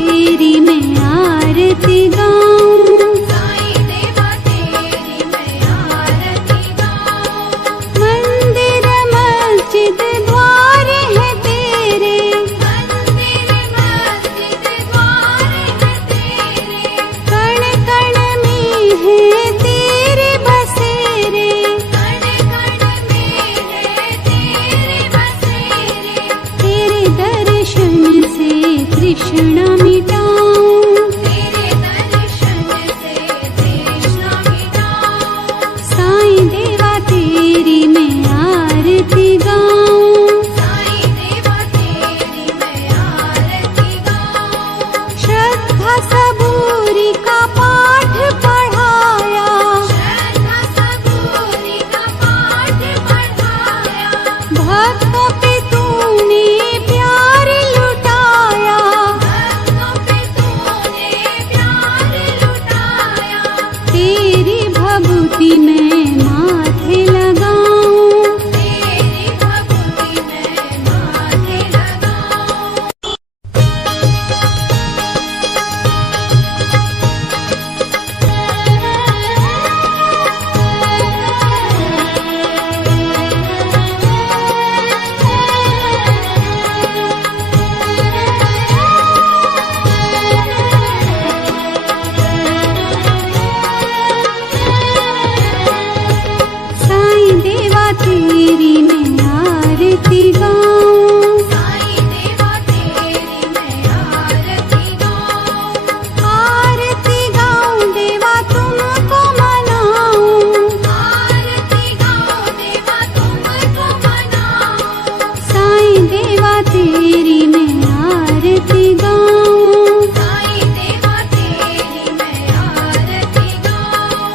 तेरी मैं आरती गाऊं, साईं देवा तेरी मैं आरती गाऊं। मंदिर मस्जिद द्वार है तेरे, मंदिर मस्जिद द्वार है तेरे, कण कण में है तेरे बसेरे, कण कण में है तेरे बसेरे। तेरे दर्शन से तृष्णा मिटाऊं, तेरे दर्शन से तृष्णा मिटाऊं। साईं देवा तेरी मैं आरती गाऊं, साईं देवा तेरी मैं आरती गाऊं। श्रद्धा सबूरी का पाठ पढ़ाया, श्रद्धा सबूरी का पाठ पढ़ाया, भक्तों पे तूने प्यार लुटाया, भक्तों पे तूने प्यार लुटाया। तेरी भभूति मैं माथे लगाऊं, तेरी भक्ति मैं माथे लगाऊं। साईं देवा तेरी मैं आरती गाऊं, साईं देवा तेरी मैं आरती गाऊं। आरती गाऊं देवा तुमको मनाऊं, आरती गाऊं देवा तुमको मनाऊं। साईं देवा तेरी मैं आरती गाऊं, साईं देवा तेरी मैं आरती गाऊं।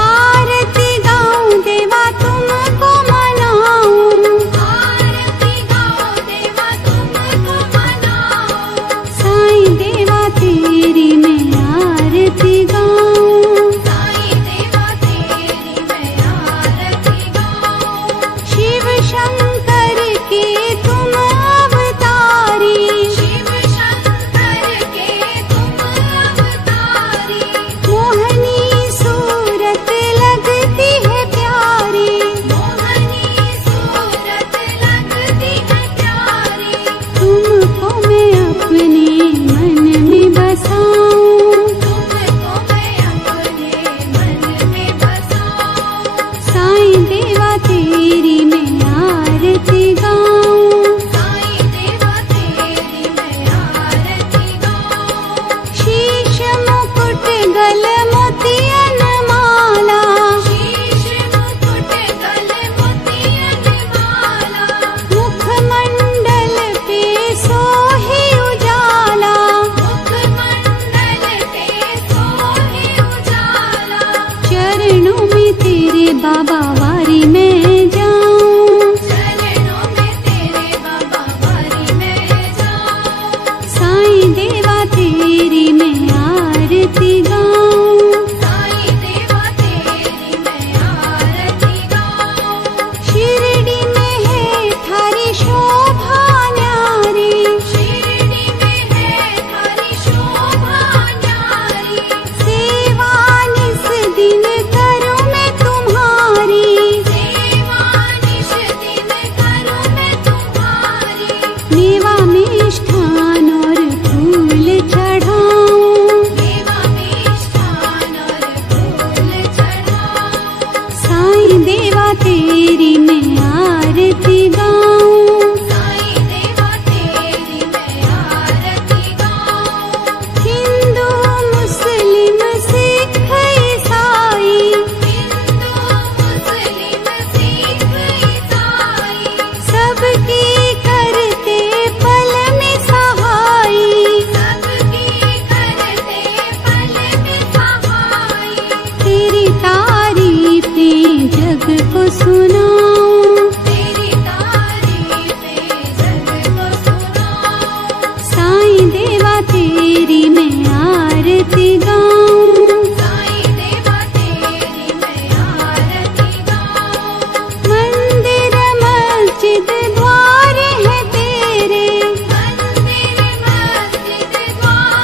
आरती गाऊं देवा तुमको मनाऊं, आरती गाऊं देवा तुमको मनाऊं। साईं देवा तेरी मैं आरती गाऊं, साईं देवा तेरी मैं आरती गाऊं। शिव शंकर के तुम अवतारी, शिव शंकर के तुम अवतारी, मोहनी सूरत लगती है प्यारी, मोहनी सूरत लगती है प्यारी। तुमको मैं अपने मन में बसाऊं, तुमको मैं अपने मन में बसाऊं। साईं देवा तेरी मैं आरती गाऊं, साईं देवा तेरी मैं आरती गाऊं। शीश मुकुट गल मोतियन माला, शीश मुकुट गल मोतियन माला, मुखमंडल पे सोहे उजाला, मुखमंडल पे सोहे उजाला। चरणों में तेरे बाबा वारी मैं जाऊं, चरणों में तेरे बाबा वारी मैं जाऊं। साईं देवा तेरी मैं आरती गाऊं, साईं देवा तेरी मैं आरती गाऊं। शिरडी में है थारी शोभा न्यारी, शिरडी में है थारी शोभा न्यारी, सेवा निस दिन करूं मैं तुम्हारी, सेवा निश दिन करूं मैं तुम्हारी। मेवा मिष्ठान और फूल चढ़ाऊं, देवा मिष्ठान और फूल चढ़ाऊं। साईं देवा तेरी मैं आरती गाऊं, साईं देवा तेरी मैं आरती गाऊं। हिंदू मुस्लिम सिख ईसाई, हिंदू मुस्लिम सिख ईसाई, सबकी करते पल में सहाई, सबकी करते पल में सहाई। तेरी तारीफें जग को सुनाऊं, तेरी तारीफें जग को सुनाऊं। साईं देवा तेरी मैं आरती गाऊं, साईं देवा तेरी मैं आरती गाऊं। मंदिर मस्जिद द्वार है तेरे, मंदिर मस्जिद द्वार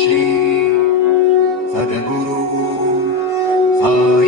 श्री सद्गुरु साई